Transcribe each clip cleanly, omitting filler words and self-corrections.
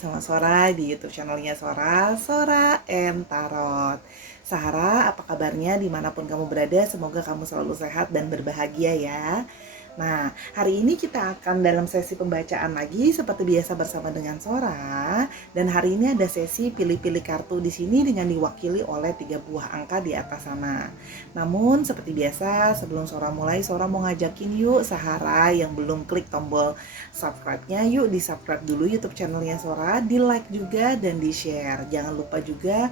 sama Sora di YouTube channelnya Sora and Tarot. Sahara, apa kabarnya dimanapun kamu berada? Semoga kamu selalu sehat dan berbahagia ya. Nah, hari ini kita akan dalam sesi pembacaan lagi seperti biasa bersama dengan Sora. Dan hari ini ada sesi pilih-pilih kartu di sini dengan diwakili oleh 3 buah angka di atas sana. Namun seperti biasa sebelum Sora mulai, Sora mau ngajakin yuk Sahara yang belum klik tombol subscribe-nya, yuk di subscribe dulu YouTube channelnya Sora, di like juga dan di share. Jangan lupa juga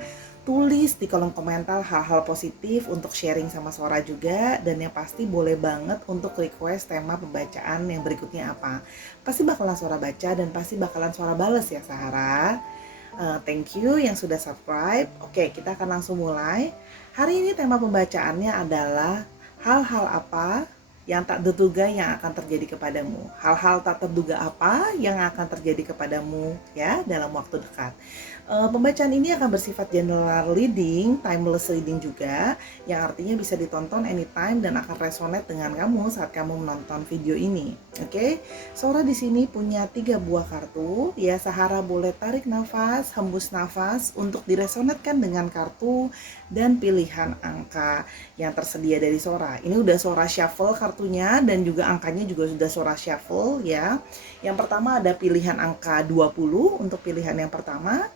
tulis di kolom komentar hal-hal positif untuk sharing sama Sora juga, dan yang pasti boleh banget untuk request tema pembacaan yang berikutnya apa. Pasti bakalan Sora baca dan pasti bakalan Sora bales ya Sahara. Thank you yang sudah subscribe. Oke, kita akan langsung mulai. Hari ini tema pembacaannya adalah hal-hal apa yang tak terduga yang akan terjadi kepadamu. Hal-hal tak terduga apa yang akan terjadi kepadamu ya dalam waktu dekat. Pembacaan ini akan bersifat general reading, timeless reading juga, yang artinya bisa ditonton anytime dan akan resonate dengan kamu saat kamu menonton video ini. Oke, Sora di sini punya 3 buah kartu. Ya, Sahara boleh tarik nafas, hembus nafas untuk diresonetkan dengan kartu dan pilihan angka yang tersedia dari Sora. Ini udah Sora shuffle kartunya dan juga angkanya juga sudah Sora shuffle ya. Yang pertama ada pilihan angka 20 untuk pilihan yang pertama.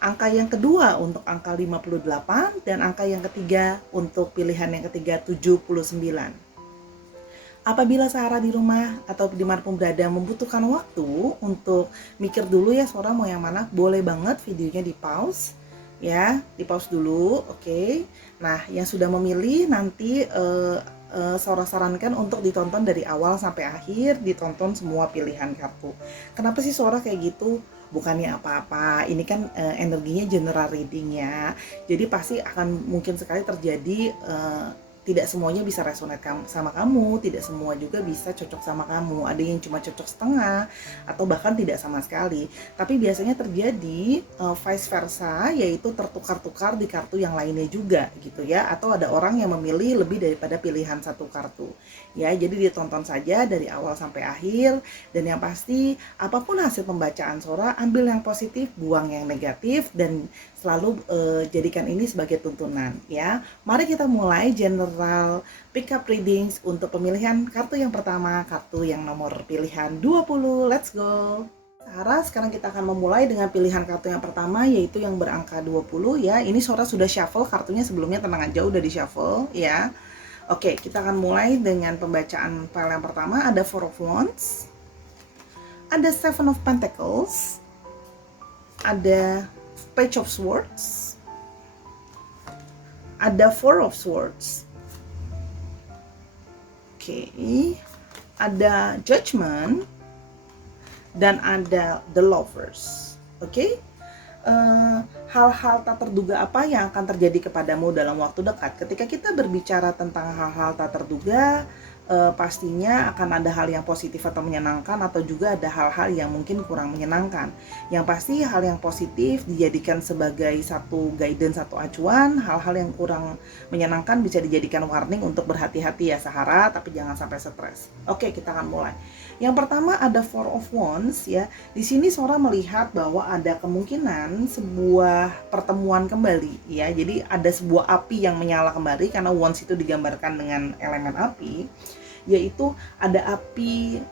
Angka yang kedua untuk angka 58 dan angka yang ketiga untuk pilihan yang ketiga 79. Apabila Sahara di rumah atau dimanapun berada membutuhkan waktu untuk mikir dulu ya Sora mau yang mana, boleh banget videonya di pause ya, di pause dulu, oke. Nah, yang sudah memilih nanti Sora sarankan untuk ditonton dari awal sampai akhir, ditonton semua pilihan kartu. Kenapa sih Sora kayak gitu? Bukannya apa-apa, ini kan energinya general reading ya, jadi pasti akan mungkin sekali terjadi tidak semuanya bisa resonate sama kamu, tidak semua juga bisa cocok sama kamu, ada yang cuma cocok setengah atau bahkan tidak sama sekali. Tapi biasanya terjadi vice versa, yaitu tertukar-tukar di kartu yang lainnya juga gitu ya, atau ada orang yang memilih lebih daripada pilihan satu kartu ya. Jadi ditonton saja dari awal sampai akhir, dan yang pasti apapun hasil pembacaan Sora, ambil yang positif, buang yang negatif, dan selalu jadikan ini sebagai tuntunan ya. Mari kita mulai general pick up readings untuk pemilihan kartu yang pertama, kartu yang nomor pilihan 20. Let's go. Sahara, sekarang kita akan memulai dengan pilihan kartu yang pertama, yaitu yang berangka 20 ya. Ini Sora sudah shuffle kartunya sebelumnya, tenang aja udah di shuffle ya. Oke, kita akan mulai dengan pembacaan file yang pertama. Ada Four of Wands, ada Seven of Pentacles, ada Page of Swords, ada Four of Swords, oke, ada Judgment, dan ada The Lovers. Oke, hal-hal tak terduga apa yang akan terjadi kepadamu dalam waktu dekat? Ketika kita berbicara tentang hal-hal tak terduga, pastinya akan ada hal yang positif atau menyenangkan, atau juga ada hal-hal yang mungkin kurang menyenangkan. Yang pasti hal yang positif dijadikan sebagai satu guidance, satu acuan. Hal-hal yang kurang menyenangkan bisa dijadikan warning untuk berhati-hati ya Sahara, tapi jangan sampai stres. Oke, kita akan mulai. Yang pertama ada Four of Wands ya. Di sini Sora melihat bahwa ada kemungkinan sebuah pertemuan kembali ya. Jadi ada sebuah api yang menyala kembali, karena Wands itu digambarkan dengan elemen api, yaitu ada api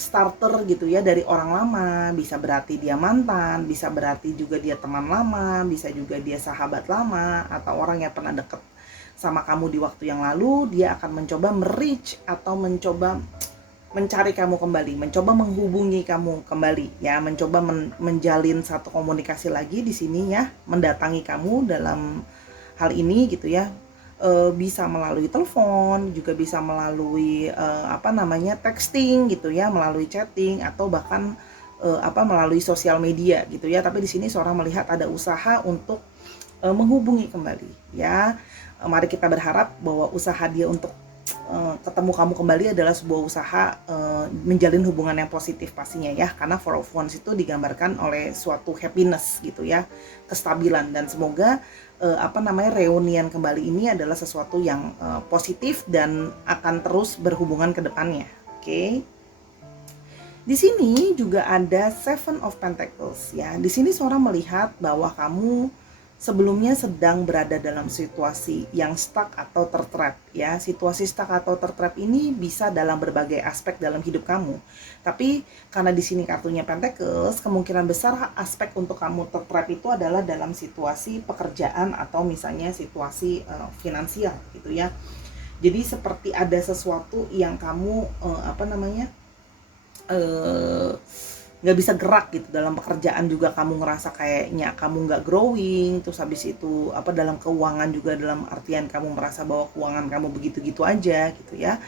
starter gitu ya dari orang lama. Bisa berarti dia mantan, bisa berarti juga dia teman lama, bisa juga dia sahabat lama, atau orang yang pernah deket sama kamu di waktu yang lalu. Dia akan mencoba merich atau mencoba mencari kamu kembali, mencoba menghubungi kamu kembali ya, mencoba menjalin satu komunikasi lagi di sini ya, mendatangi kamu dalam hal ini gitu ya. Bisa melalui telepon, juga bisa melalui texting gitu ya, melalui chatting, atau bahkan melalui sosial media gitu ya. Tapi di sini seorang melihat ada usaha untuk menghubungi kembali ya. Mari kita berharap bahwa usaha dia untuk ketemu kamu kembali adalah sebuah usaha menjalin hubungan yang positif pastinya ya, karena Four of Wands itu digambarkan oleh suatu happiness gitu ya, kestabilan, dan semoga reunian kembali ini adalah sesuatu yang positif dan akan terus berhubungan ke depannya. Oke. Di sini juga ada Seven of Pentacles ya. Di sini seorang melihat bahwa kamu sebelumnya sedang berada dalam situasi yang stuck atau tertrap ya. Situasi stuck atau tertrap ini bisa dalam berbagai aspek dalam hidup kamu. Tapi karena di sini kartunya Pentacles, kemungkinan besar aspek untuk kamu tertrap itu adalah dalam situasi pekerjaan atau misalnya situasi finansial gitu ya. Jadi seperti ada sesuatu yang kamu nggak bisa gerak gitu dalam pekerjaan, juga kamu ngerasa kayaknya kamu nggak growing. Terus habis itu dalam keuangan juga, dalam artian kamu merasa bahwa keuangan kamu begitu-gitu aja gitu ya.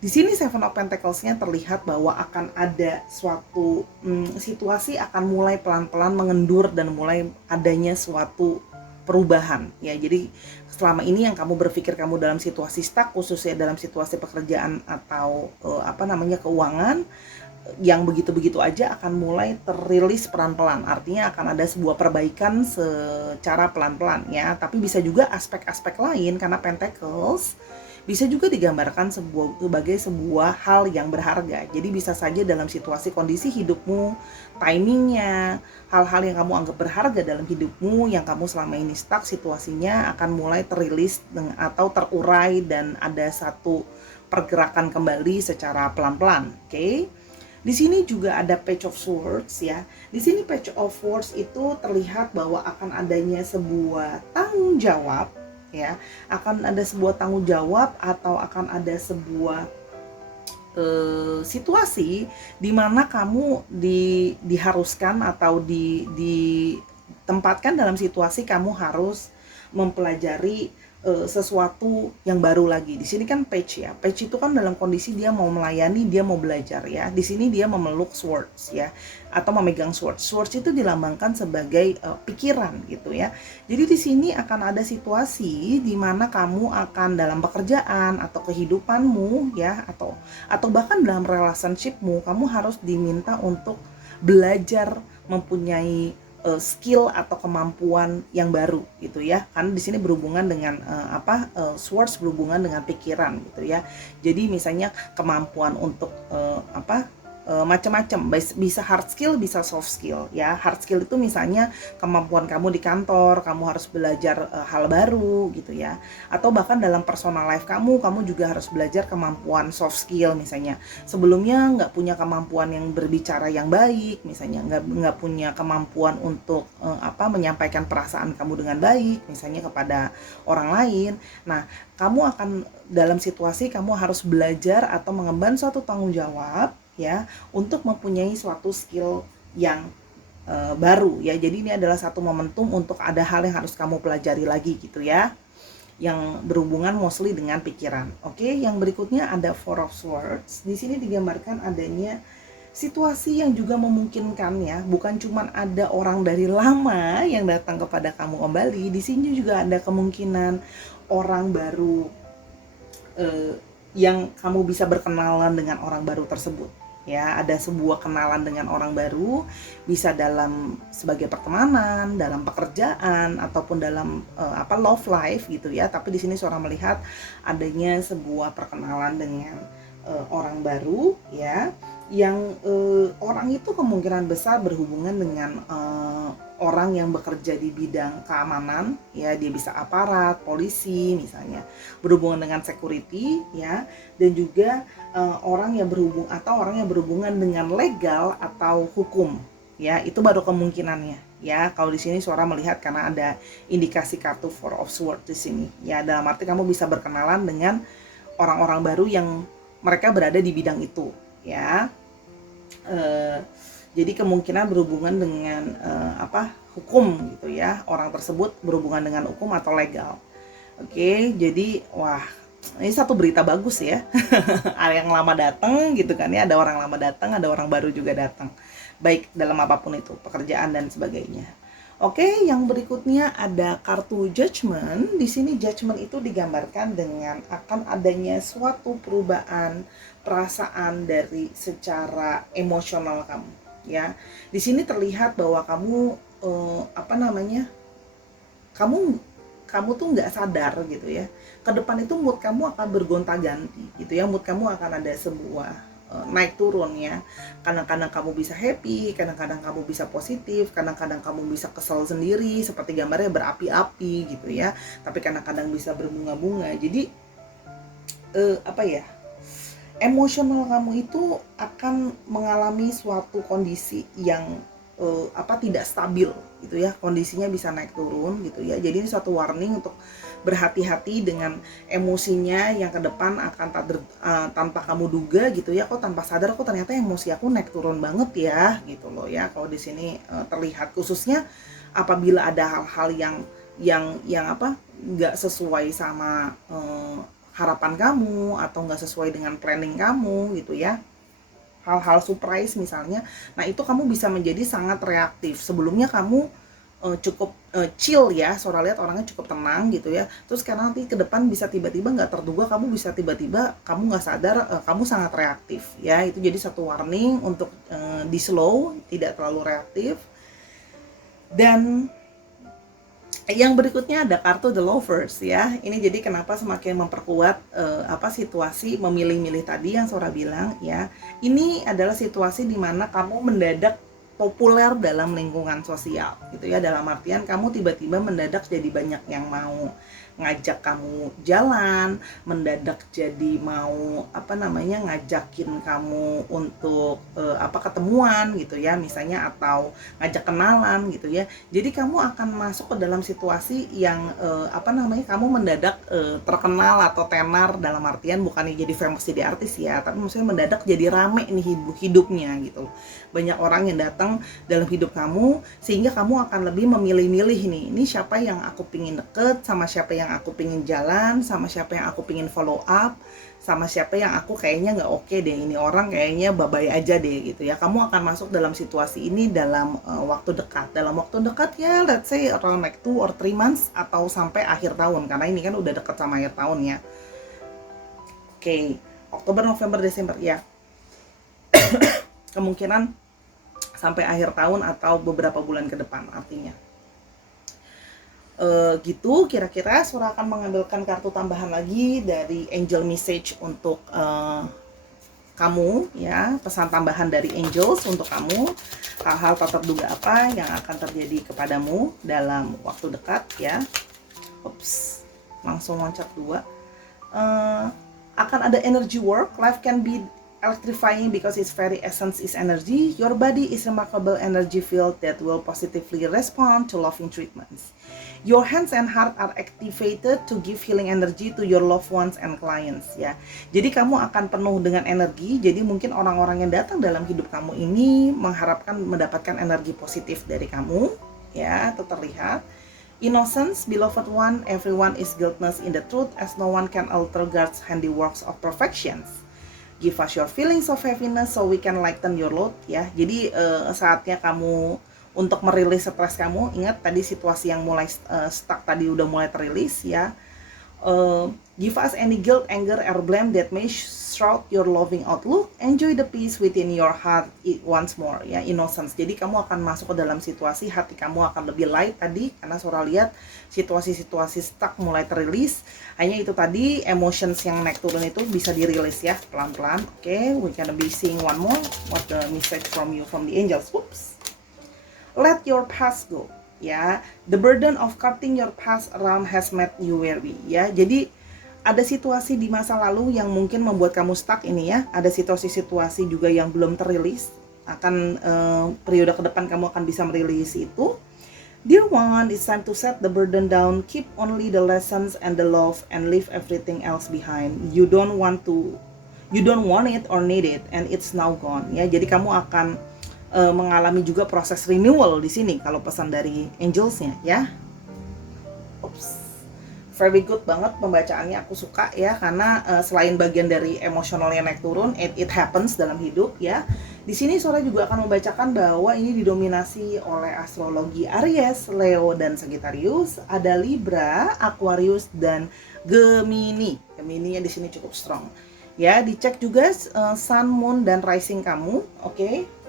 Di sini Seven of Pentacles-nya terlihat bahwa akan ada suatu situasi akan mulai pelan-pelan mengendur dan mulai adanya suatu perubahan ya. Jadi selama ini yang kamu berpikir kamu dalam situasi stuck, khususnya dalam situasi pekerjaan atau keuangan yang begitu-begitu aja, akan mulai terilis pelan-pelan. Artinya akan ada sebuah perbaikan secara pelan-pelan ya. Tapi bisa juga aspek-aspek lain, karena Pentacles bisa juga digambarkan sebagai sebuah hal yang berharga. Jadi bisa saja dalam situasi kondisi hidupmu, timingnya, hal-hal yang kamu anggap berharga dalam hidupmu yang kamu selama ini stuck, situasinya akan mulai terilis atau terurai dan ada satu pergerakan kembali secara pelan-pelan. Oke? Di sini juga ada Page of Swords ya. Di sini Page of Swords itu terlihat bahwa akan adanya sebuah tanggung jawab ya. Akan ada sebuah tanggung jawab atau akan ada sebuah situasi di mana kamu diharuskan atau ditempatkan dalam situasi kamu harus mempelajari sesuatu yang baru lagi. Di sini kan Page ya. Page itu kan dalam kondisi dia mau melayani, dia mau belajar ya. Di sini dia memeluk swords ya, atau memegang swords. Swords itu dilambangkan sebagai pikiran gitu ya. Jadi di sini akan ada situasi di mana kamu akan dalam pekerjaan atau kehidupanmu ya, atau bahkan dalam relationshipmu, kamu harus diminta untuk belajar mempunyai skill atau kemampuan yang baru gitu ya. Karena di sini berhubungan dengan swords berhubungan dengan pikiran gitu ya. Jadi misalnya kemampuan untuk macam-macam, bisa hard skill, bisa soft skill ya. Hard skill itu misalnya kemampuan kamu di kantor, kamu harus belajar hal baru gitu ya. Atau bahkan dalam personal life kamu juga harus belajar kemampuan soft skill. Misalnya sebelumnya nggak punya kemampuan yang berbicara yang baik, misalnya nggak punya kemampuan untuk menyampaikan perasaan kamu dengan baik misalnya kepada orang lain. Nah, kamu akan dalam situasi kamu harus belajar atau mengemban suatu tanggung jawab ya, untuk mempunyai suatu skill yang baru ya. Jadi ini adalah satu momentum untuk ada hal yang harus kamu pelajari lagi gitu ya, yang berhubungan mostly dengan pikiran. Oke, yang berikutnya ada Four of Swords. Di sini digambarkan adanya situasi yang juga memungkinkan ya, bukan cuma ada orang dari lama yang datang kepada kamu kembali. Di sini juga ada kemungkinan orang baru yang kamu bisa berkenalan dengan orang baru tersebut ya. Ada sebuah kenalan dengan orang baru, bisa dalam sebagai pertemanan, dalam pekerjaan, ataupun dalam love life gitu ya. Tapi di sini seorang melihat adanya sebuah perkenalan dengan orang baru ya, yang orang itu kemungkinan besar berhubungan dengan orang yang bekerja di bidang keamanan ya. Dia bisa aparat, polisi misalnya, berhubungan dengan security ya, dan juga orang yang berhubungan dengan legal atau hukum ya. Itu baru kemungkinannya ya. Kalau di sini suara melihat karena ada indikasi kartu Four of Swords di sini ya, dalam arti kamu bisa berkenalan dengan orang-orang baru yang mereka berada di bidang itu ya. Jadi kemungkinan berhubungan dengan hukum gitu ya. Orang tersebut berhubungan dengan hukum atau legal. Oke, jadi wah, ini satu berita bagus ya. Ada yang lama datang gitu kan ya, ada orang lama datang, ada orang baru juga datang. Baik dalam apapun itu, pekerjaan dan sebagainya. Oke, yang berikutnya ada kartu Judgment. Di sini Judgment itu digambarkan dengan akan adanya suatu perubahan perasaan dari secara emosional kamu ya. Di sini terlihat bahwa kamu kamu tuh nggak sadar gitu ya. Ke depan itu mood kamu akan bergonta-ganti gitu ya. Mood kamu akan ada sebuah naik turun ya. Kadang-kadang kamu bisa happy, kadang-kadang kamu bisa positif, kadang-kadang kamu bisa kesel sendiri seperti gambarnya berapi-api gitu ya. Tapi kadang-kadang bisa berbunga-bunga. Jadi apa ya? Emosional kamu itu akan mengalami suatu kondisi yang tidak stabil gitu ya, kondisinya bisa naik turun gitu ya. Jadi ini suatu warning untuk berhati-hati dengan emosinya yang ke depan akan tanpa kamu duga gitu ya. Kok tanpa sadar kok ternyata emosi aku naik turun banget ya gitu loh ya. Kalau di sini terlihat khususnya apabila ada hal-hal yang nggak sesuai sama harapan kamu atau nggak sesuai dengan planning kamu gitu ya, hal-hal surprise misalnya. Nah itu kamu bisa menjadi sangat reaktif. Sebelumnya kamu cukup chill ya, Sora lihat orangnya cukup tenang gitu ya. Terus karena nanti ke depan bisa tiba-tiba nggak terduga, kamu bisa tiba-tiba kamu nggak sadar kamu sangat reaktif ya. Itu jadi satu warning untuk di slow, tidak terlalu reaktif. Dan yang berikutnya ada kartu The Lovers ya. Ini jadi kenapa semakin memperkuat situasi memilih-milih tadi yang Sora bilang ya. Ini adalah situasi di mana kamu mendadak populer dalam lingkungan sosial gitu ya. Dalam artian kamu tiba-tiba mendadak jadi banyak yang mau ngajak kamu jalan, mendadak jadi mau ngajakin kamu untuk ketemuan gitu ya misalnya, atau ngajak kenalan gitu ya. Jadi kamu akan masuk ke dalam situasi yang kamu mendadak terkenal atau tenar, dalam artian bukannya jadi famous jadi artis ya, tapi maksudnya mendadak jadi rame nih hidupnya gitu. Banyak orang yang datang dalam hidup kamu sehingga kamu akan lebih memilih-milih nih, ini siapa yang aku pingin deket, sama siapa yang aku pingin jalan, sama siapa yang aku pingin follow up, sama siapa yang aku kayaknya nggak oke deh, ini orang kayaknya bye-bye aja deh gitu ya. Kamu akan masuk dalam situasi ini dalam waktu dekat. Dalam waktu dekat ya let's say around like 2 or 3 months atau sampai akhir tahun, karena ini kan udah dekat sama akhir tahun ya. Oke, Oktober, November, Desember ya. Kemungkinan sampai akhir tahun atau beberapa bulan ke depan artinya. Gitu kira-kira. Sora akan mengambilkan kartu tambahan lagi dari angel message untuk kamu ya, pesan tambahan dari angels untuk kamu, hal-hal tak terduga apa yang akan terjadi kepadamu dalam waktu dekat ya. Ups, langsung loncat 2. Akan ada energy work. Life can be electrifying because its very essence is energy. Your body is remarkable energy field that will positively respond to loving treatments. Your hands and heart are activated to give healing energy to your loved ones and clients ya. Jadi kamu akan penuh dengan energi. Jadi mungkin orang-orang yang datang dalam hidup kamu ini mengharapkan mendapatkan energi positif dari kamu ya. Itu terlihat. Innocence, beloved one, everyone is guiltless in the truth as no one can alter God's handiworks of perfections. Give us your feelings of happiness so we can lighten your load ya. Jadi saatnya kamu untuk merilis stres kamu. Ingat tadi situasi yang mulai stuck tadi udah mulai terilis ya. Give us any guilt, anger, or blame that may shroud your loving outlook. Enjoy the peace within your heart once more ya. Innocence. Jadi kamu akan masuk ke dalam situasi, hati kamu akan lebih light tadi, karena Sora lihat situasi-situasi stuck mulai terilis. Hanya itu tadi, emotions yang naik turun itu bisa dirilis ya pelan-pelan. Oke, we can be seeing one more. What the message from you from the angels? Whoops. Let your past go ya. The burden of cutting your past around has made you weary ya. Jadi ada situasi di masa lalu yang mungkin membuat kamu stuck ini ya. Ada situasi-situasi juga yang belum terilis. Akan periode ke depan kamu akan bisa merilis itu. Dear one, it's time to set the burden down. Keep only the lessons and the love and leave everything else behind. You don't want it or need it and it's now gone ya. Jadi kamu akan mengalami juga proses renewal di sini kalau pesan dari angelsnya ya. Oops. Very good banget pembacaannya, aku suka ya, karena selain bagian dari emosionalnya naik turun, it happens dalam hidup ya. Di sini Sora juga akan membacakan bahwa ini didominasi oleh astrologi Aries, Leo, dan Sagittarius. Ada Libra, Aquarius, dan Gemini. Gemini-nya di sini cukup strong. Ya, dicek juga Sun, Moon, dan Rising kamu, oke?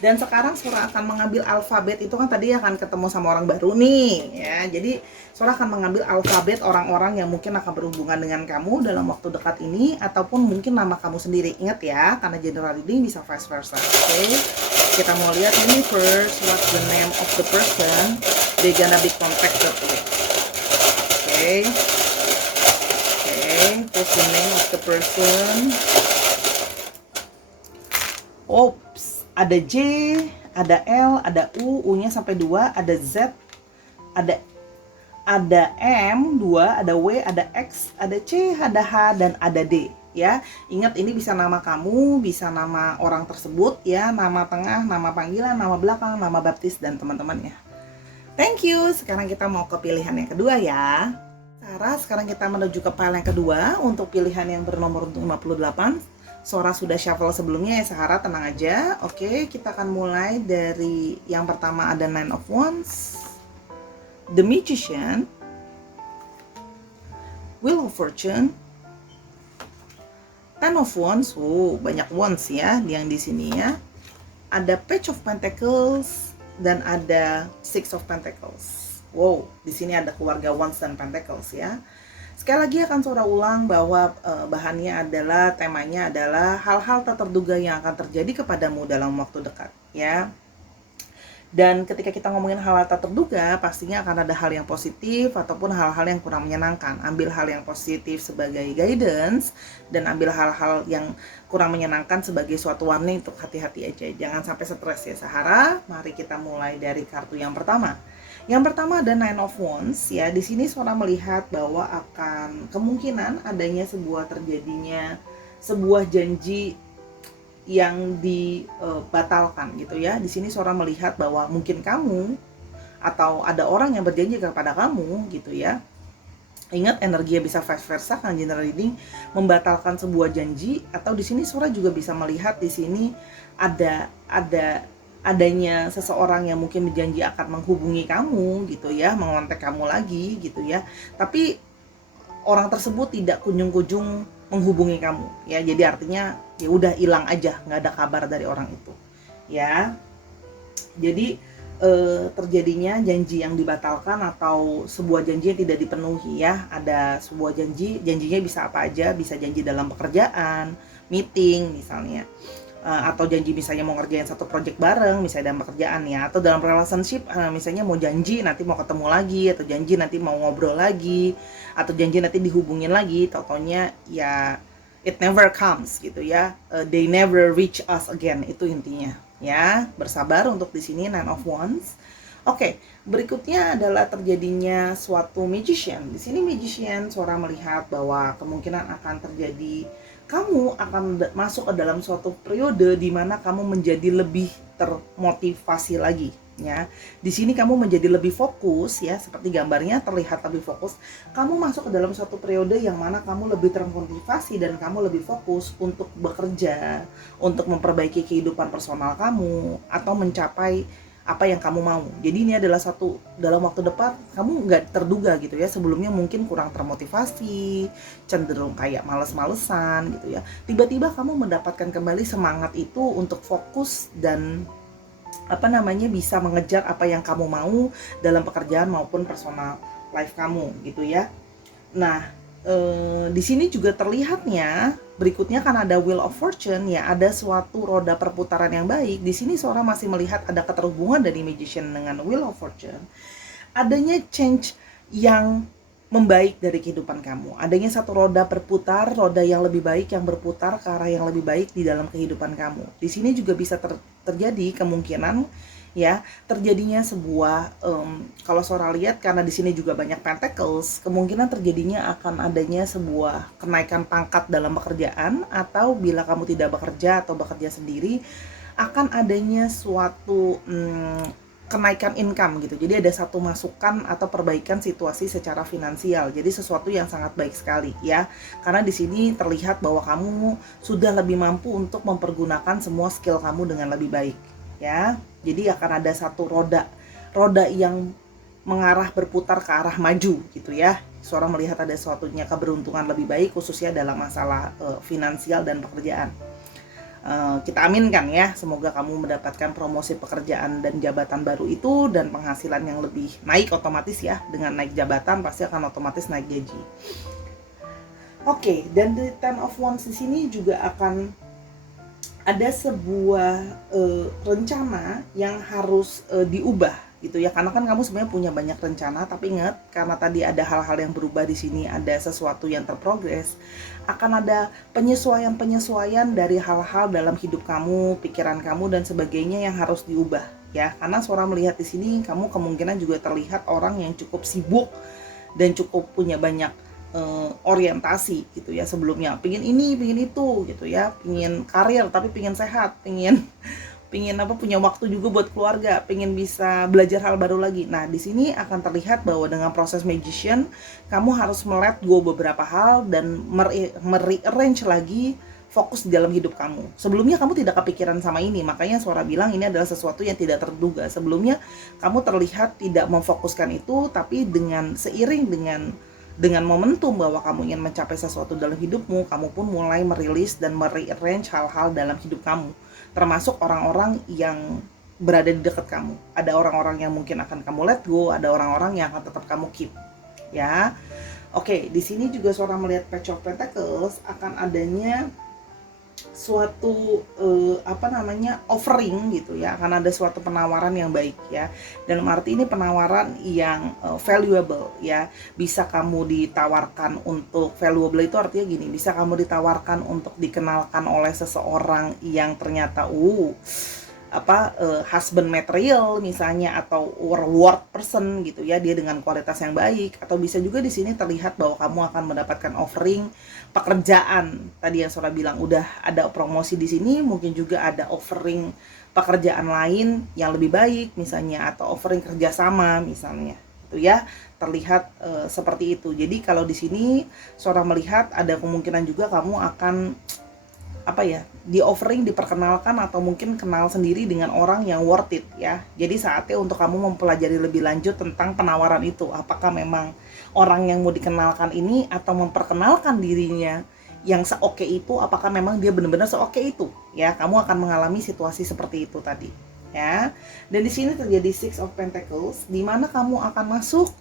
Dan sekarang Sora akan mengambil alfabet, itu kan tadi akan ketemu sama orang baru nih ya. Jadi Sora akan mengambil alfabet orang-orang yang mungkin akan berhubungan dengan kamu dalam waktu dekat ini, ataupun mungkin nama kamu sendiri. Ingat ya, karena general reading bisa vice versa. Oke, kita mau lihat ini first, what's the name of the person they gonna be contacted with. Oke, what's the name of the person. Oops, ada J, ada L, ada U, U-nya sampai 2, ada Z, ada M 2, ada W, ada X, ada C, ada H, dan ada D ya. Ingat, ini bisa nama kamu, bisa nama orang tersebut ya, nama tengah, nama panggilan, nama belakang, nama baptis, dan teman-temannya. Thank you. Sekarang kita mau ke pilihan yang kedua ya. Sekarang kita menuju ke file yang kedua untuk pilihan yang bernomor 58. Sora sudah shuffle sebelumnya ya Sahara, tenang aja. Oke, kita akan mulai dari yang pertama, ada Nine of Wands, The Magician, Wheel of Fortune, Ten of Wands. Banyak wands ya yang di sini ya. Ada Page of Pentacles dan ada Six of Pentacles. Di sini ada keluarga Wands dan Pentacles ya. Sekali lagi akan Sora ulang bahwa bahannya adalah, temanya adalah hal-hal tak terduga yang akan terjadi kepadamu dalam waktu dekat ya. Dan ketika kita ngomongin hal tak terduga, pastinya akan ada hal yang positif ataupun hal-hal yang kurang menyenangkan. Ambil hal yang positif sebagai guidance, dan ambil hal-hal yang kurang menyenangkan sebagai suatu warning untuk hati-hati aja. Jangan sampai stres ya Sahara. Mari kita mulai dari kartu yang pertama. Yang pertama ada Nine of Wands ya. Di sini Sora melihat bahwa akan kemungkinan adanya terjadinya sebuah janji yang dibatalkan gitu ya. Di sini Sora melihat bahwa mungkin kamu atau ada orang yang berjanji kepada kamu gitu ya. Ingat, energinya bisa vice versa kan, general reading membatalkan sebuah janji, atau di sini Sora juga bisa melihat di sini adanya seseorang yang mungkin berjanji akan menghubungi kamu gitu ya, mengontak kamu lagi gitu ya. Tapi orang tersebut tidak kunjung-kunjung menghubungi kamu ya. Jadi artinya ya udah hilang aja, nggak ada kabar dari orang itu ya. Jadi terjadinya janji yang dibatalkan atau sebuah janji yang tidak dipenuhi ya. Ada sebuah janjinya bisa apa aja, bisa janji dalam pekerjaan, meeting misalnya, atau janji misalnya mau ngerjain satu project bareng misalnya dalam pekerjaan ya, atau dalam relationship misalnya mau janji nanti mau ketemu lagi, atau janji nanti mau ngobrol lagi, atau janji nanti dihubungin lagi, taunya ya it never comes gitu ya. They never reach us again, itu intinya ya. Bersabar untuk di sini Nine of Wands. Oke, berikutnya adalah terjadinya suatu magician. Di sini magician Sora melihat bahwa kemungkinan akan terjadi, kamu akan masuk ke dalam suatu periode di mana kamu menjadi lebih termotivasi lagi ya. Di sini kamu menjadi lebih fokus ya, seperti gambarnya terlihat lebih fokus. Kamu masuk ke dalam suatu periode yang mana kamu lebih termotivasi dan kamu lebih fokus untuk bekerja, untuk memperbaiki kehidupan personal kamu, atau mencapai apa yang kamu mau. Jadi ini adalah satu dalam waktu depan kamu nggak terduga gitu ya. Sebelumnya mungkin kurang termotivasi, cenderung kayak males-malesan gitu ya. Tiba-tiba kamu mendapatkan kembali semangat itu untuk fokus dan bisa mengejar apa yang kamu mau dalam pekerjaan maupun personal life kamu gitu ya. Nah, di sini juga terlihatnya berikutnya kan ada Wheel of Fortune ya, ada suatu roda perputaran yang baik. Di sini Sora masih melihat ada keterhubungan dari Magician dengan Wheel of Fortune. Adanya change yang membaik dari kehidupan kamu. Adanya satu roda berputar, roda yang lebih baik yang berputar ke arah yang lebih baik di dalam kehidupan kamu. Di sini juga bisa terjadi kemungkinan ya, terjadinya sebuah kalau Sora lihat karena di sini juga banyak pentacles, kemungkinan terjadinya akan adanya sebuah kenaikan pangkat dalam pekerjaan, atau bila kamu tidak bekerja atau bekerja sendiri akan adanya suatu kenaikan income gitu. Jadi ada satu masukan atau perbaikan situasi secara finansial. Jadi sesuatu yang sangat baik sekali ya. Karena di sini terlihat bahwa kamu sudah lebih mampu untuk mempergunakan semua skill kamu dengan lebih baik ya. Jadi akan ada satu roda yang mengarah berputar ke arah maju gitu ya. Sora melihat ada suatunya keberuntungan lebih baik khususnya dalam masalah finansial dan pekerjaan. Kita aminkan ya, semoga kamu mendapatkan promosi pekerjaan dan jabatan baru itu dan penghasilan yang lebih naik otomatis ya. Dengan naik jabatan pasti akan otomatis naik gaji. Oke, dan di Ten of Wands di sini juga akan ada sebuah rencana yang harus diubah gitu ya, karena kan kamu sebenarnya punya banyak rencana, tapi ingat karena tadi ada hal-hal yang berubah di sini, ada sesuatu yang terprogres, akan ada penyesuaian-penyesuaian dari hal-hal dalam hidup kamu, pikiran kamu dan sebagainya yang harus diubah ya, karena Sora melihat di sini kamu kemungkinan juga terlihat orang yang cukup sibuk dan cukup punya banyak orientasi gitu ya sebelumnya, pingin ini pingin itu gitu ya, pingin karir tapi pingin sehat, pingin punya waktu juga buat keluarga, pingin bisa belajar hal baru lagi. Nah di sini akan terlihat bahwa dengan proses magician kamu harus let go beberapa hal dan merearrange lagi fokus di dalam hidup kamu. Sebelumnya kamu tidak kepikiran sama ini, makanya Suara bilang ini adalah sesuatu yang tidak terduga. Sebelumnya kamu terlihat tidak memfokuskan itu, tapi dengan seiring dengan momentum bahwa kamu ingin mencapai sesuatu dalam hidupmu, kamu pun mulai merilis dan merearrange hal-hal dalam hidup kamu, termasuk orang-orang yang berada di dekat kamu. Ada orang-orang yang mungkin akan kamu let go, ada orang-orang yang akan tetap kamu keep. Ya, oke. Di sini juga Suara melihat Page of Pentacles akan adanya suatu offering gitu ya, akan ada suatu penawaran yang baik ya, dalam arti ini penawaran yang valuable ya, bisa kamu ditawarkan untuk valuable itu artinya gini, bisa kamu ditawarkan untuk dikenalkan oleh seseorang yang ternyata husband material misalnya, atau reward person gitu ya, dia dengan kualitas yang baik, atau bisa juga di sini terlihat bahwa kamu akan mendapatkan offering pekerjaan. Tadi yang Sora bilang udah ada promosi di sini, mungkin juga ada offering pekerjaan lain yang lebih baik misalnya, atau offering kerjasama misalnya itu ya, terlihat seperti itu. Jadi kalau di sini Sora melihat ada kemungkinan juga kamu akan di offering, diperkenalkan, atau mungkin kenal sendiri dengan orang yang worth it ya. Jadi saatnya untuk kamu mempelajari lebih lanjut tentang penawaran itu, apakah memang orang yang mau dikenalkan ini atau memperkenalkan dirinya yang seoke itu, apakah memang dia benar-benar seoke itu ya. Kamu akan mengalami situasi seperti itu tadi ya. Dan di sini terjadi Six of Pentacles, di mana kamu akan masuk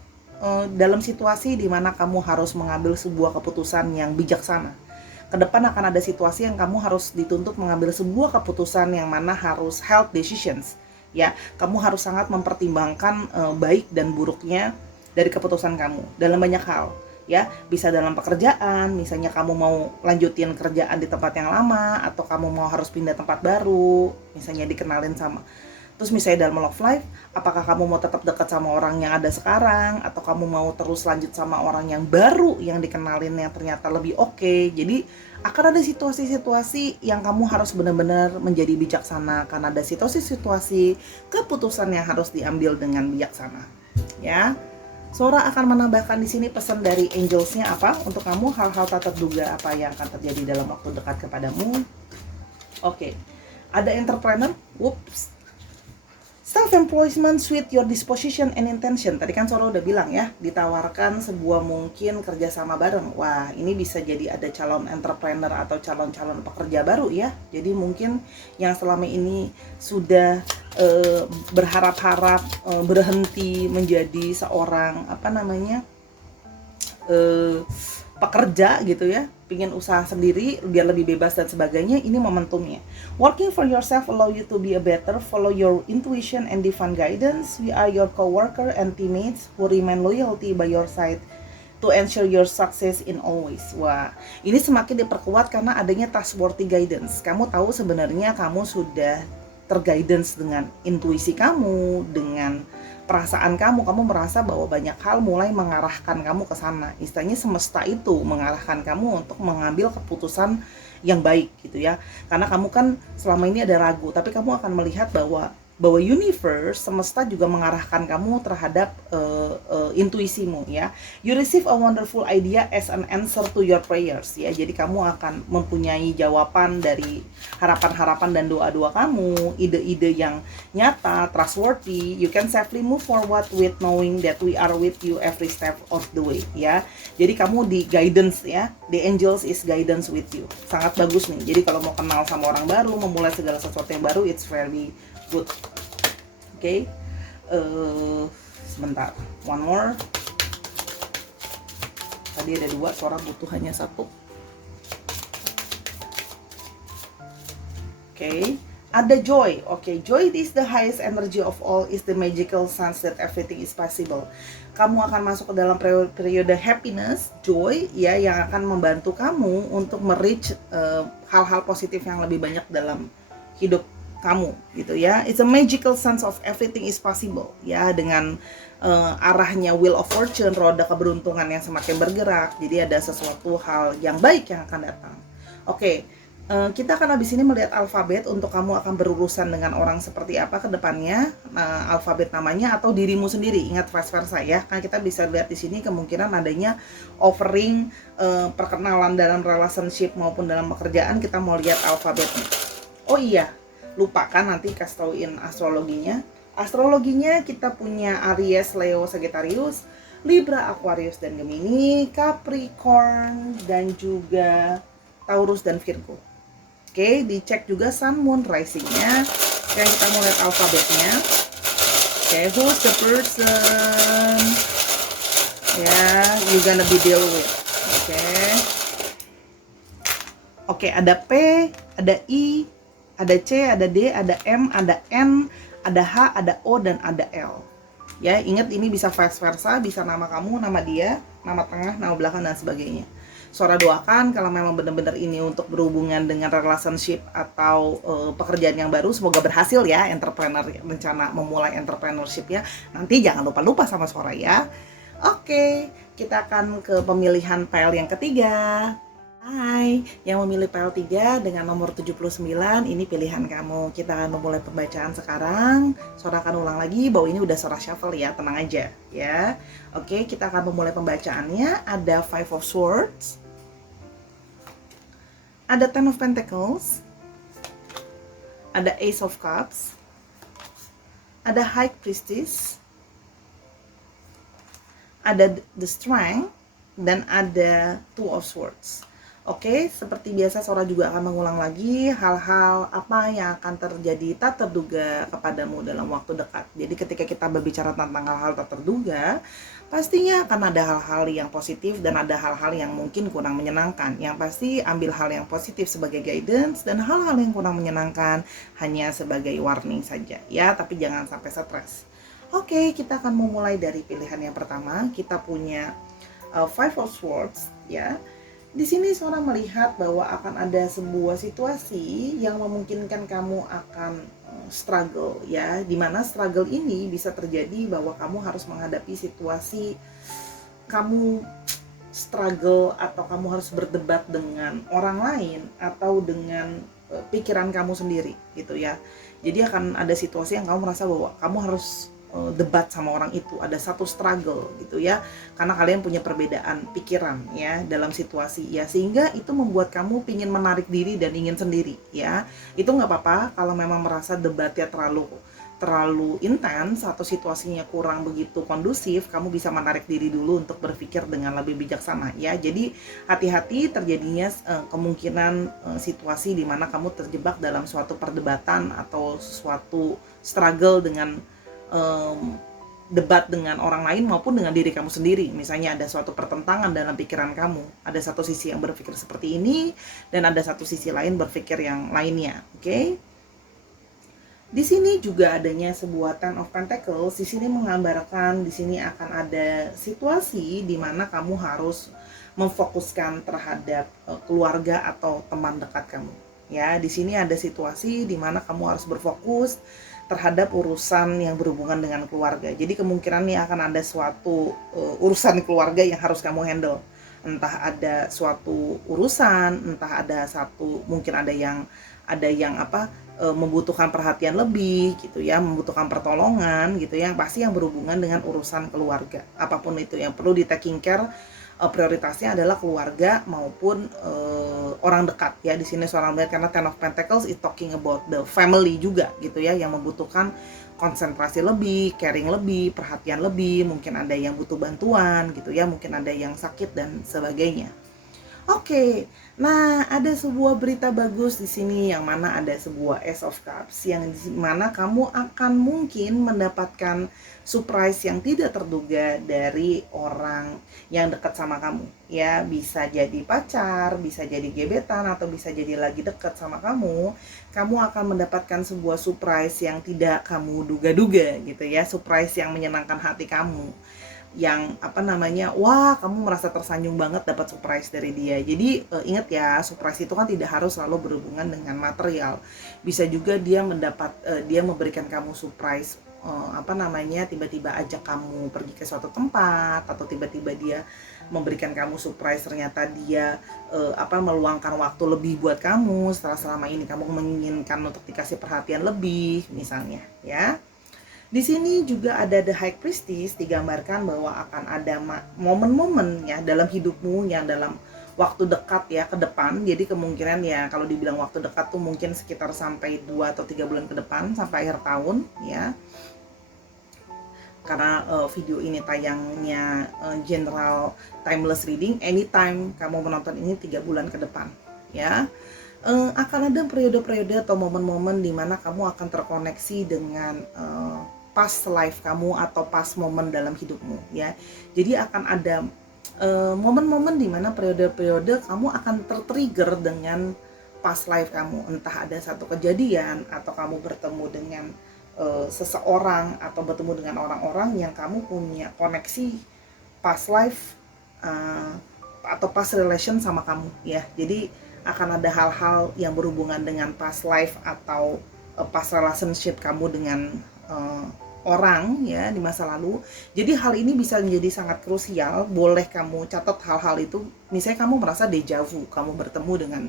dalam situasi di mana kamu harus mengambil sebuah keputusan yang bijaksana. Ke depan akan ada situasi yang kamu harus dituntut mengambil sebuah keputusan yang mana harus health decisions ya. Kamu harus sangat mempertimbangkan baik dan buruknya dari keputusan kamu dalam banyak hal ya. Bisa dalam pekerjaan, misalnya kamu mau lanjutin kerjaan di tempat yang lama, atau kamu mau harus pindah tempat baru, misalnya dikenalin sama. Terus misalnya dalam love life, apakah kamu mau tetap dekat sama orang yang ada sekarang, atau kamu mau terus lanjut sama orang yang baru yang dikenalin yang ternyata lebih oke. Jadi akan ada situasi-situasi yang kamu harus benar-benar menjadi bijaksana, karena ada situasi-situasi keputusan yang harus diambil dengan bijaksana. Ya, Sora akan menambahkan di sini pesan dari angels-nya apa untuk kamu, hal-hal tak terduga apa yang akan terjadi dalam waktu dekat kepadamu. Oke, ada entrepreneur, self-employment with your disposition and intention. Tadi kan Sora udah bilang ya, ditawarkan sebuah mungkin kerjasama bareng. Wah, ini bisa jadi ada calon entrepreneur atau calon-calon pekerja baru ya. Jadi mungkin yang selama ini sudah berharap-harap berhenti menjadi seorang pekerja gitu ya, pingin usaha sendiri biar lebih bebas dan sebagainya, ini momentumnya. Working for yourself allow you to be a better, follow your intuition and divine guidance. We are your co-worker and teammates who remain loyalty by your side to ensure your success in always. Wah, ini semakin diperkuat karena adanya trustworthy guidance. Kamu tahu sebenarnya kamu sudah terguidance dengan intuisi kamu, dengan perasaan kamu merasa bahwa banyak hal mulai mengarahkan kamu ke sana. Istilahnya semesta itu mengarahkan kamu untuk mengambil keputusan yang baik gitu ya. Karena kamu kan selama ini ada ragu, tapi kamu akan melihat bahwa bahwa universe, semesta juga mengarahkan kamu terhadap intuisimu ya. You receive a wonderful idea as an answer to your prayers ya. Jadi kamu akan mempunyai jawaban dari harapan-harapan dan doa-doa kamu, ide-ide yang nyata, trustworthy. You can safely move forward with knowing that we are with you every step of the way ya. Jadi kamu di guidance ya. The angels is guidance with you. Sangat bagus nih. Jadi kalau mau kenal sama orang baru, memulai segala sesuatu yang baru, it's very good. Oke. Sebentar. One more. Tadi ada 2, Sora butuh hanya 1. Oke. Ada joy. Oke, joy is the highest energy of all, is the magical sense that everything is possible. Kamu akan masuk ke dalam periode happiness, joy ya, yang akan membantu kamu untuk merich hal-hal positif yang lebih banyak dalam hidup kamu gitu ya. It's a magical sense of everything is possible ya, dengan arahnya wheel of fortune, roda keberuntungan yang semakin bergerak. Jadi ada sesuatu hal yang baik yang akan datang. Oke. Kita akan habis ini melihat alfabet untuk kamu akan berurusan dengan orang seperti apa ke depannya, alfabet namanya atau dirimu sendiri. Ingat vice versa ya. Kan kita bisa lihat di sini kemungkinan adanya offering perkenalan dalam relationship maupun dalam pekerjaan. Kita mau lihat alfabetnya. Oh iya, lupa kan nanti kasih tauin astrologinya. Astrologinya kita punya Aries, Leo, Sagittarius, Libra, Aquarius dan Gemini, Capricorn dan juga Taurus dan Virgo. Oke, dicek juga Sun, Moon, Rising-nya. Sekarang kita mau lihat alfabetnya. Oke, who's the person you gonna be deal with. Oke, ada P, ada I, ada C, ada D, ada M, ada N, ada H, ada O, dan ada L. Ya, ingat ini bisa vice versa, bisa nama kamu, nama dia, nama tengah, nama belakang, dan sebagainya. Sora doakan kalau memang benar-benar ini untuk berhubungan dengan relationship atau pekerjaan yang baru, semoga berhasil ya, entrepreneur, rencana memulai entrepreneurship ya. Nanti jangan lupa sama Sora ya. Oke, kita akan ke pemilihan pile yang ketiga. Hai, yang memilih pile 3 dengan nomor 79, ini pilihan kamu. Kita akan memulai pembacaan sekarang. Sora akan ulang lagi bahwa ini udah Sora shuffle ya, tenang aja ya. Oke, kita akan memulai pembacaannya. Ada Five of Swords, ada Ten of Pentacles, ada Ace of Cups, ada High Priestess, ada The Strength, dan ada Two of Swords. Oke, seperti biasa Sora juga akan mengulang lagi hal-hal apa yang akan terjadi tak terduga kepadamu dalam waktu dekat. Jadi ketika kita berbicara tentang hal-hal tak terduga, pastinya akan ada hal-hal yang positif dan ada hal-hal yang mungkin kurang menyenangkan. Yang pasti ambil hal yang positif sebagai guidance dan hal-hal yang kurang menyenangkan hanya sebagai warning saja ya, tapi jangan sampai stres. Oke, kita akan memulai dari pilihan yang pertama. Kita punya Five of Swords ya. Di sini Sora melihat bahwa akan ada sebuah situasi yang memungkinkan kamu akan struggle ya, dimana struggle ini bisa terjadi bahwa kamu harus menghadapi situasi kamu struggle atau kamu harus berdebat dengan orang lain atau dengan pikiran kamu sendiri gitu ya. Jadi akan ada situasi yang kamu merasa bahwa kamu harus debat sama orang itu, ada satu struggle gitu ya, karena kalian punya perbedaan pikiran ya dalam situasi ya, sehingga itu membuat kamu pingin menarik diri dan ingin sendiri ya. Itu nggak apa-apa kalau memang merasa debatnya terlalu intens atau situasinya kurang begitu kondusif, kamu bisa menarik diri dulu untuk berpikir dengan lebih bijaksana ya. Jadi hati-hati terjadinya kemungkinan situasi di mana kamu terjebak dalam suatu perdebatan atau suatu struggle dengan debat dengan orang lain maupun dengan diri kamu sendiri. Misalnya ada suatu pertentangan dalam pikiran kamu, ada satu sisi yang berpikir seperti ini dan ada satu sisi lain berpikir yang lainnya. Oke? Di sini juga adanya sebuah Ten of Pentacles. Di sini menggambarkan di sini akan ada situasi di mana kamu harus memfokuskan terhadap keluarga atau teman dekat kamu. Ya, di sini ada situasi di mana kamu harus berfokus terhadap urusan yang berhubungan dengan keluarga. Jadi kemungkinan nih akan ada suatu urusan keluarga yang harus kamu handle. entah ada suatu urusan, entah ada satu, mungkin ada yang membutuhkan perhatian lebih gitu ya, membutuhkan pertolongan gitu ya, yang pasti yang berhubungan dengan urusan keluarga. Apapun itu yang perlu di taking care, prioritasnya adalah keluarga maupun orang dekat ya. Di sini seorang melihat karena Ten of Pentacles is talking about the family juga gitu ya, yang membutuhkan konsentrasi lebih, caring lebih, perhatian lebih, mungkin ada yang butuh bantuan gitu ya, mungkin ada yang sakit dan sebagainya. Oke, nah ada sebuah berita bagus di sini yang mana ada sebuah Ace of Cups yang di mana kamu akan mungkin mendapatkan surprise yang tidak terduga dari orang yang dekat sama kamu. Ya, bisa jadi pacar, bisa jadi gebetan, atau bisa jadi lagi dekat sama kamu. Kamu akan mendapatkan sebuah surprise yang tidak kamu duga-duga gitu ya, surprise yang menyenangkan hati kamu, yang wah, kamu merasa tersanjung banget dapat surprise dari dia. Jadi ingat ya, surprise itu kan tidak harus selalu berhubungan dengan material. Bisa juga dia dia memberikan kamu surprise, tiba-tiba ajak kamu pergi ke suatu tempat, atau tiba-tiba dia memberikan kamu surprise, ternyata dia meluangkan waktu lebih buat kamu setelah selama ini kamu menginginkan untuk dikasih perhatian lebih misalnya ya. Di sini juga ada The High Priestess, digambarkan bahwa akan ada momen-momen ya dalam hidupmu yang dalam waktu dekat ya ke depan. Jadi kemungkinan ya kalau dibilang waktu dekat tuh mungkin sekitar sampai 2 atau 3 bulan ke depan, sampai akhir tahun ya. Karena video ini tayangnya general timeless reading, anytime kamu menonton ini 3 bulan ke depan ya. Akan ada periode-periode atau momen-momen di mana kamu akan terkoneksi dengan past life kamu atau past momen dalam hidupmu ya. Jadi akan ada momen-momen di mana periode-periode kamu akan tertrigger dengan past life kamu, entah ada satu kejadian atau kamu bertemu dengan seseorang atau bertemu dengan orang-orang yang kamu punya koneksi past life atau past relation sama kamu ya. Jadi akan ada hal-hal yang berhubungan dengan past life atau past relationship kamu dengan orang ya di masa lalu. Jadi hal ini bisa menjadi sangat krusial. Boleh kamu catat hal-hal itu. Misalnya kamu merasa deja vu, kamu bertemu dengan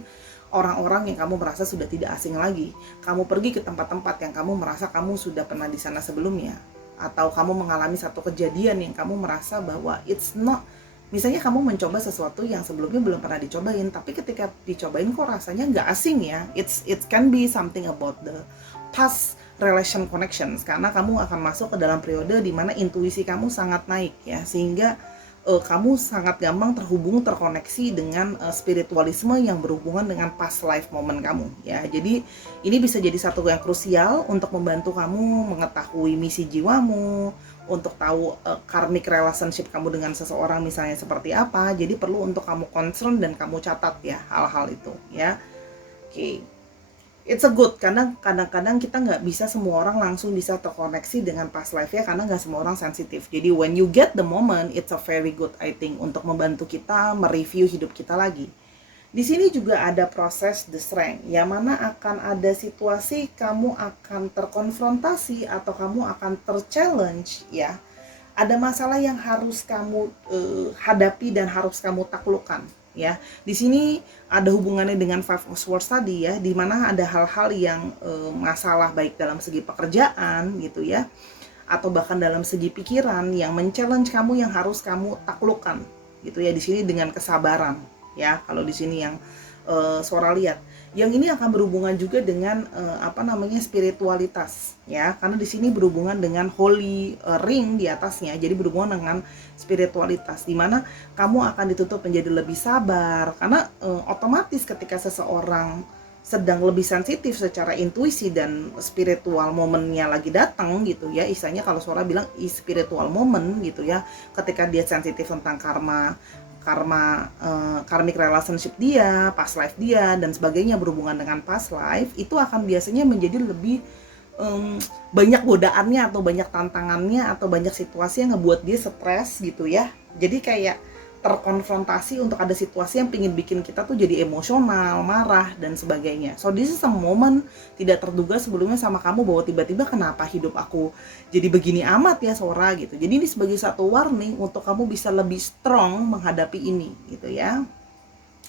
orang-orang yang kamu merasa sudah tidak asing lagi. Kamu pergi ke tempat-tempat yang kamu merasa kamu sudah pernah di sana sebelumnya, atau kamu mengalami satu kejadian yang kamu merasa bahwa it's not, misalnya kamu mencoba sesuatu yang sebelumnya belum pernah dicobain, tapi ketika dicobain kok rasanya nggak asing ya. It can be something about the past relation connections, karena kamu akan masuk ke dalam periode di mana intuisi kamu sangat naik ya, sehingga kamu sangat gampang terkoneksi dengan spiritualisme yang berhubungan dengan past life moment kamu ya. Jadi ini bisa jadi satu yang krusial untuk membantu kamu mengetahui misi jiwamu, untuk tahu karmic relationship kamu dengan seseorang misalnya seperti apa. Jadi perlu untuk kamu concern dan kamu catat ya hal-hal itu ya. Oke. It's a good, karena kadang-kadang kita nggak bisa semua orang langsung bisa terkoneksi dengan past life ya, karena nggak semua orang sensitif. Jadi when you get the moment, it's a very good I think untuk membantu kita mereview hidup kita lagi. Di sini juga ada proses the strength, yang mana akan ada situasi kamu akan terkonfrontasi atau kamu akan terchallenge ya. Ada masalah yang harus kamu hadapi dan harus kamu taklukkan. Ya, di sini ada hubungannya dengan Five of Swords tadi ya, di mana ada hal-hal yang masalah baik dalam segi pekerjaan gitu ya, atau bahkan dalam segi pikiran yang men-challenge kamu, yang harus kamu taklukkan gitu ya. Di sini dengan kesabaran ya. Kalau di sini yang Suara lihat, yang ini akan berhubungan juga dengan spiritualitas ya, karena di sini berhubungan dengan holy ring di atasnya. Jadi berhubungan dengan spiritualitas, di mana kamu akan dituntut menjadi lebih sabar, karena otomatis ketika seseorang sedang lebih sensitif secara intuisi dan spiritual momennya lagi datang gitu ya, istilahnya kalau Suara bilang spiritual moment gitu ya, ketika dia sensitif tentang karmic relationship dia, past life dia dan sebagainya berhubungan dengan past life, itu akan biasanya menjadi lebih banyak godaannya atau banyak tantangannya atau banyak situasi yang ngebuat dia stres gitu ya. Jadi kayak terkonfrontasi untuk ada situasi yang pingin bikin kita tuh jadi emosional, marah, dan sebagainya. So this is a moment tidak terduga sebelumnya sama kamu bahwa tiba-tiba kenapa hidup aku jadi begini amat ya Sora gitu. Jadi ini sebagai satu warning untuk kamu bisa lebih strong menghadapi ini gitu ya.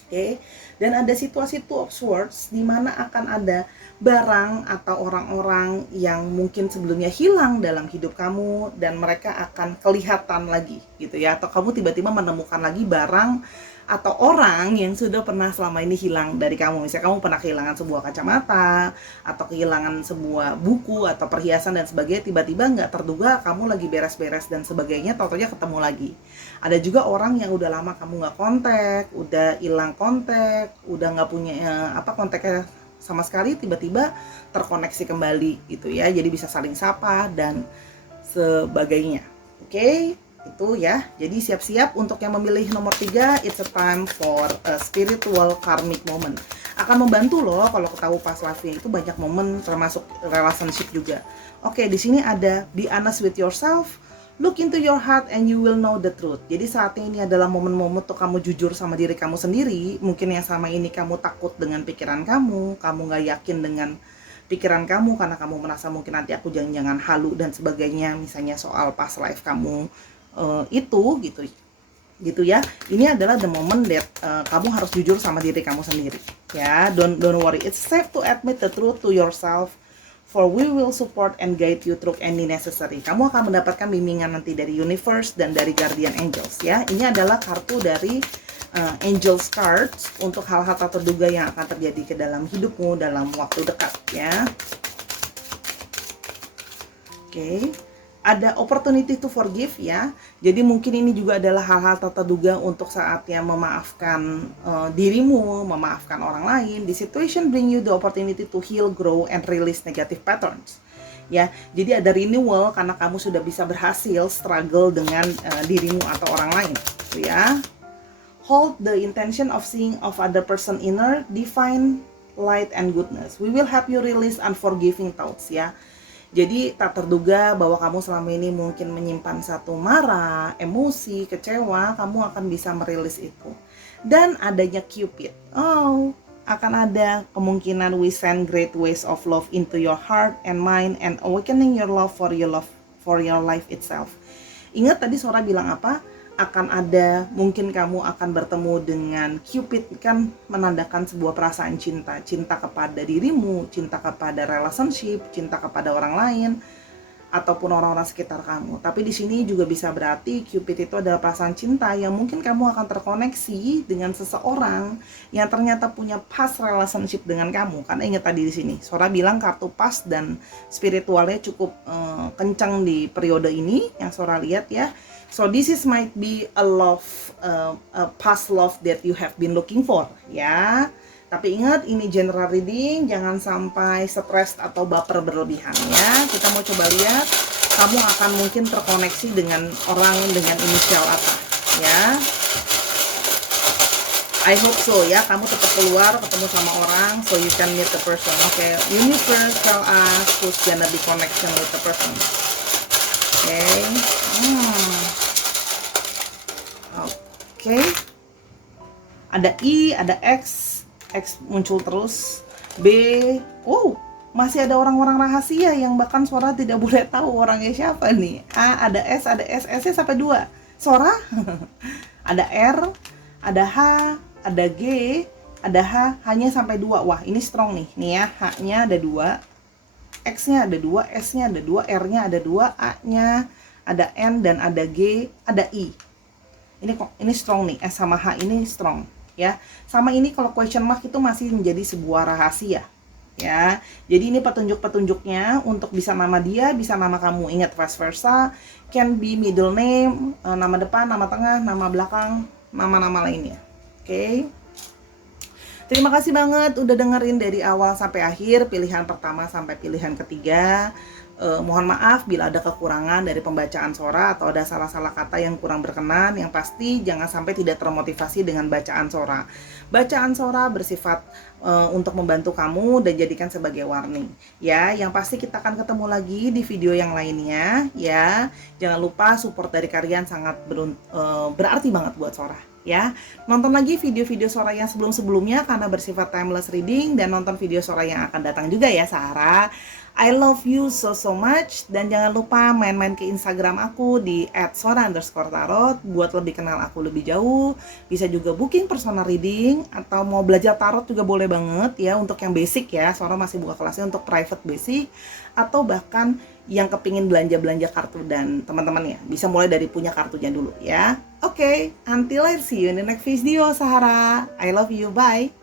Oke. Dan ada situasi two of swords di mana akan ada barang atau orang-orang yang mungkin sebelumnya hilang dalam hidup kamu dan mereka akan kelihatan lagi gitu ya, atau kamu tiba-tiba menemukan lagi barang atau orang yang sudah pernah selama ini hilang dari kamu. Misalnya kamu pernah kehilangan sebuah kacamata atau kehilangan sebuah buku atau perhiasan dan sebagainya, tiba-tiba nggak terduga kamu lagi beres-beres dan sebagainya, tau-taunya ketemu lagi. Ada juga orang yang udah lama kamu nggak kontak, udah hilang kontak, udah nggak punya kontaknya sama sekali, tiba-tiba terkoneksi kembali gitu ya, jadi bisa saling sapa dan sebagainya. Oke, itu ya. Jadi siap-siap untuk yang memilih nomor 3, it's a time for a spiritual karmic moment. Akan membantu loh kalau ketahui past life-nya itu banyak momen, termasuk relationship juga. Oke, di sini ada be honest with yourself, look into your heart and you will know the truth. Jadi saatnya ini adalah momen-momen untuk kamu jujur sama diri kamu sendiri. Mungkin yang sama ini kamu takut dengan pikiran kamu gak yakin dengan pikiran kamu karena kamu merasa mungkin nanti aku jangan-jangan halu dan sebagainya, misalnya soal past life kamu itu gitu ya. Ini adalah the moment that kamu harus jujur sama diri kamu sendiri ya. Don't worry, it's safe to admit the truth to yourself, for we will support and guide you through any necessary. Kamu akan mendapatkan bimbingan nanti dari universe dan dari guardian angels ya. Ini adalah kartu dari angels cards untuk hal-hal tak terduga yang akan terjadi ke dalam hidupmu dalam waktu dekat ya. Oke. Ada opportunity to forgive ya. Jadi mungkin ini juga adalah hal-hal tak terduga untuk saatnya memaafkan dirimu, memaafkan orang lain. The situation bring you the opportunity to heal, grow, and release negative patterns. Ya, jadi ada renewal karena kamu sudah bisa berhasil struggle dengan dirimu atau orang lain, gitu ya. Hold the intention of seeing of other person inner divine light and goodness. We will help you release unforgiving thoughts ya. Jadi tak terduga bahwa kamu selama ini mungkin menyimpan satu marah, emosi, kecewa, kamu akan bisa merilis itu. Dan adanya Cupid. Akan ada kemungkinan we send great waves of love into your heart and mind and awakening your love for your life itself. Ingat tadi Sora bilang apa? Akan ada, mungkin kamu akan bertemu dengan Cupid, kan menandakan sebuah perasaan cinta kepada dirimu, cinta kepada relationship, cinta kepada orang lain ataupun orang-orang sekitar kamu. Tapi di sini juga bisa berarti Cupid itu adalah perasaan cinta yang mungkin kamu akan terkoneksi dengan seseorang yang ternyata punya past relationship dengan kamu. Karena ingat tadi di sini Sora bilang kartu past dan spiritualnya cukup kencang di periode ini yang Sora lihat ya. So this is might be a love, a past love that you have been looking for, ya. Tapi ingat ini general reading, jangan sampai stres atau baper berlebihan, ya. Kita mau coba lihat, kamu akan mungkin terkoneksi dengan orang dengan inisial apa, ya. I hope so, ya. Kamu tetap keluar, ketemu sama orang, so you can meet the person. Okay, universe tell us who's gonna be connection with the person. Okay. Oke. Ada I, ada X muncul terus. B, masih ada orang-orang rahasia yang bahkan Sora tidak boleh tahu orangnya siapa nih. A, ada S, S-nya sampai 2. Sora, ada R, ada H, ada G, ada H, hanya sampai 2. Wah, ini strong nih. Nih ya, H-nya ada 2, X-nya ada 2, S-nya ada 2, R-nya ada 2, A-nya ada N dan ada G, ada I. Ini strong nih, S sama H ini strong ya. Sama ini kalau question mark itu masih menjadi sebuah rahasia ya. Jadi ini petunjuk-petunjuknya untuk bisa nama dia, bisa nama kamu. Ingat vice versa, can be middle name, nama depan, nama tengah, nama belakang, nama-nama lainnya. Oke. Terima kasih banget udah dengerin dari awal sampai akhir, pilihan pertama sampai pilihan ketiga. Mohon maaf bila ada kekurangan dari pembacaan Sora atau ada salah-salah kata yang kurang berkenan. Yang pasti jangan sampai tidak termotivasi dengan bacaan Sora. Bacaan Sora bersifat untuk membantu kamu dan jadikan sebagai warning ya. Yang pasti kita akan ketemu lagi di video yang lainnya ya. Jangan lupa support dari kalian sangat berarti banget buat Sora ya. Nonton lagi video-video Sora yang sebelum-sebelumnya karena bersifat timeless reading, dan nonton video Sora yang akan datang juga ya Sarah. I love you so much, dan jangan lupa main-main ke Instagram aku di @sora_tarot buat lebih kenal aku lebih jauh. Bisa juga booking personal reading atau mau belajar tarot juga boleh banget ya, untuk yang basic ya. Sora masih buka kelasnya untuk private basic, atau bahkan yang kepingin belanja-belanja kartu dan teman-teman ya, bisa mulai dari punya kartunya dulu ya. Oke, until I see you in the next video Sahara. I love you, bye.